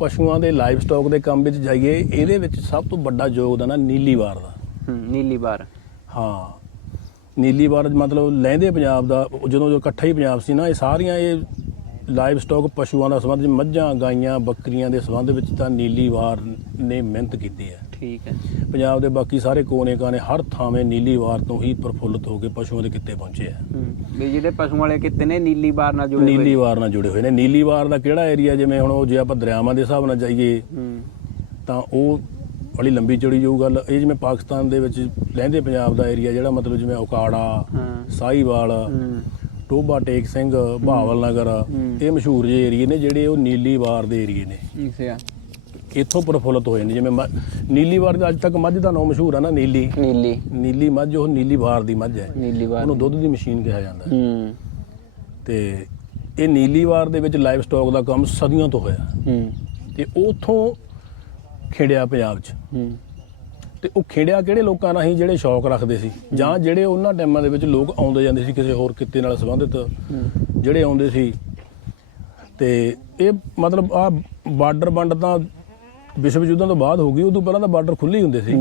ਪਸ਼ੂਆਂ ਦੇ live stock ਦੇ ਕੰਮ ਵਿੱਚ ਜਾਈਏ ਇਹਦੇ ਵਿੱਚ ਸਭ ਤੋਂ ਵੱਡਾ ਯੋਗਦਾਨ ਆ ਨੀਲੀਵਾਰ ਦਾ। ਹੂੰ ਨੀਲੀ ਬਾਰ ਹਾਂ। ਨੀਲੀਵਾਰ ਮਤਲਬ ਲਹਿੰਦੇ ਪੰਜਾਬ ਦਾ ਜਦੋਂ ਜੋ ਇਕੱਠਾ ਹੀ ਪੰਜਾਬ ਸੀ ਨਾ ਇਹ ਸਾਰੀਆਂ ਇਹ ਲਾਈਵ ਸਟਾਕ ਪਸ਼ੂਆਂ ਦਾ ਸੰਬੰਧ ਮੱਝਾਂ ਗਾਈਆਂ ਬੱਕਰੀਆਂ ਦੇ ਸੰਬੰਧ ਵਿੱਚ ਤਾਂ ਨੀਲੀਵਾਰ ਨੇ ਮਿਹਨਤ ਕੀਤੀ ਹੈ। ਠੀਕ ਹੈ। ਪੰਜਾਬ ਦੇ ਬਾਕੀ ਸਾਰੇ ਕੋਨੇ ਕਾਨੇ ਹਰ ਥਾਵੇਂ ਨੀਲੀਵਾਰ ਤੋਂ ਹੀ ਪ੍ਰਫੁੱਲਤ ਹੋ ਕੇ ਪਸ਼ੂਆਂ ਦੇ ਕਿੱਤੇ ਪਹੁੰਚੇ ਆ ਵੀ ਜਿਹੜੇ ਪਸ਼ੂ ਵਾਲੇ ਕਿਤੇ ਨੇ ਨੀਲੀ ਬਾਰ ਨਾਲ ਜੁੜੇ ਹੋਏ ਨੇ। ਨੀਲੀਵਾਰ ਨਾਲ ਜੁੜੇ ਹੋਏ ਨੇ। ਨੀਲੀਵਾਰ ਦਾ ਕਿਹੜਾ ਏਰੀਆ ਜਿਵੇਂ ਹੁਣ ਉਹ ਜੇ ਆਪਾਂ ਦਰਿਆਵਾਂ ਦੇ ਹਿਸਾਬ ਨਾਲ ਜਾਈਏ ਤਾਂ ਉਹ ਬੜੀ ਲੰਬੀ ਚੌੜੀ ਜੋ ਗੱਲ। ਇਹ ਜਿਵੇਂ ਪਾਕਿਸਤਾਨ ਦੇ ਵਿੱਚ ਲਹਿੰਦੇ ਪੰਜਾਬ ਦਾ ਏਰੀਆ ਜਿਹੜਾ ਮਤਲਬ ਜਿਵੇਂ ਸਾਹੀਵਾਲ ਹੂੰ। ਟੋਬਾ ਟੇਕ ਸਿੰਘ ਬਹਾਵਲ ਨਗਰ। ਇਹ ਮਸ਼ਹੂਰ ਜੇ ਏਰੀਏ ਨੇ ਜਿਹੜੇ ਉਹ ਨੀਲੀਵਾਰ ਦੇ ਏਰੀਏ ਨੇ। ਅੱਛਾ ਇੱਥੋਂ ਪ੍ਰਫੁੱਲਤ ਹੋਏ ਨੇ ਜਿਵੇਂ ਨੀਲੀਵਾਰ ਦਾ ਅੱਜ ਤੱਕ ਮੱਝ ਦਾ ਨਾਮ ਮਸ਼ਹੂਰ ਆ ਨਾ ਨੀਲੀ। ਨੀਲੀ। ਨੀਲੀ ਮੱਝ ਉਹ ਨੀਲੀਵਾਰ ਦੀ ਮੱਝ ਹੈ। ਨੀਲੀ ਬਾਰ ਉਹਨੂੰ ਦੁੱਧ ਦੀ ਮਸ਼ੀਨ ਕਿਹਾ ਜਾਂਦਾ ਹੈ। ਹੂੰ। ਤੇ ਇਹ ਨੀਲੀਵਾਰ ਦੇ ਵਿੱਚ ਲਾਈਵ ਸਟਾਕ ਦਾ ਕੰਮ ਸਦੀਆਂ ਤੋਂ ਹੋਇਆ। ਹੂੰ। ਤੇ ਉਥੋਂ ਖਿੜਿਆ ਪੰਜਾਬ 'ਚ। ਹੂੰ। ਤੇ ਉਹ ਖਿੜਿਆ ਕਿਹੜੇ ਲੋਕਾਂ ਨਾਲ ਰਾਹੀਂ ਜਿਹੜੇ ਸ਼ੌਕ ਰੱਖਦੇ ਸੀ? ਜਾਂ ਜਿਹੜੇ ਉਹਨਾਂ ਟਾਈਮਾਂ ਦੇ ਵਿੱਚ ਲੋਕ ਆਉਂਦੇ ਜਾਂਦੇ ਸੀ ਕਿਸੇ ਹੋਰ ਕਿੱਤੇ ਨਾਲ ਸੰਬੰਧਿਤ, ਜਿਹੜੇ ਆਉਂਦੇ ਸੀ? ਤੇ ਇਹ ਮਤਲਬ ਆ ਬਾਰਡਰ ਵੰਡ ਤਾਂ ਵਿਸ਼ਵ ਯੁੱਧਾਂ ਤੋਂ ਬਾਅਦ ਹੋ ਗਈ, ਉਦੋਂ ਪਹਿਲਾਂ ਤਾਂ ਬਾਰਡਰ ਖੁੱਲੇ ਹੀ ਹੁੰਦੇ ਸੀ।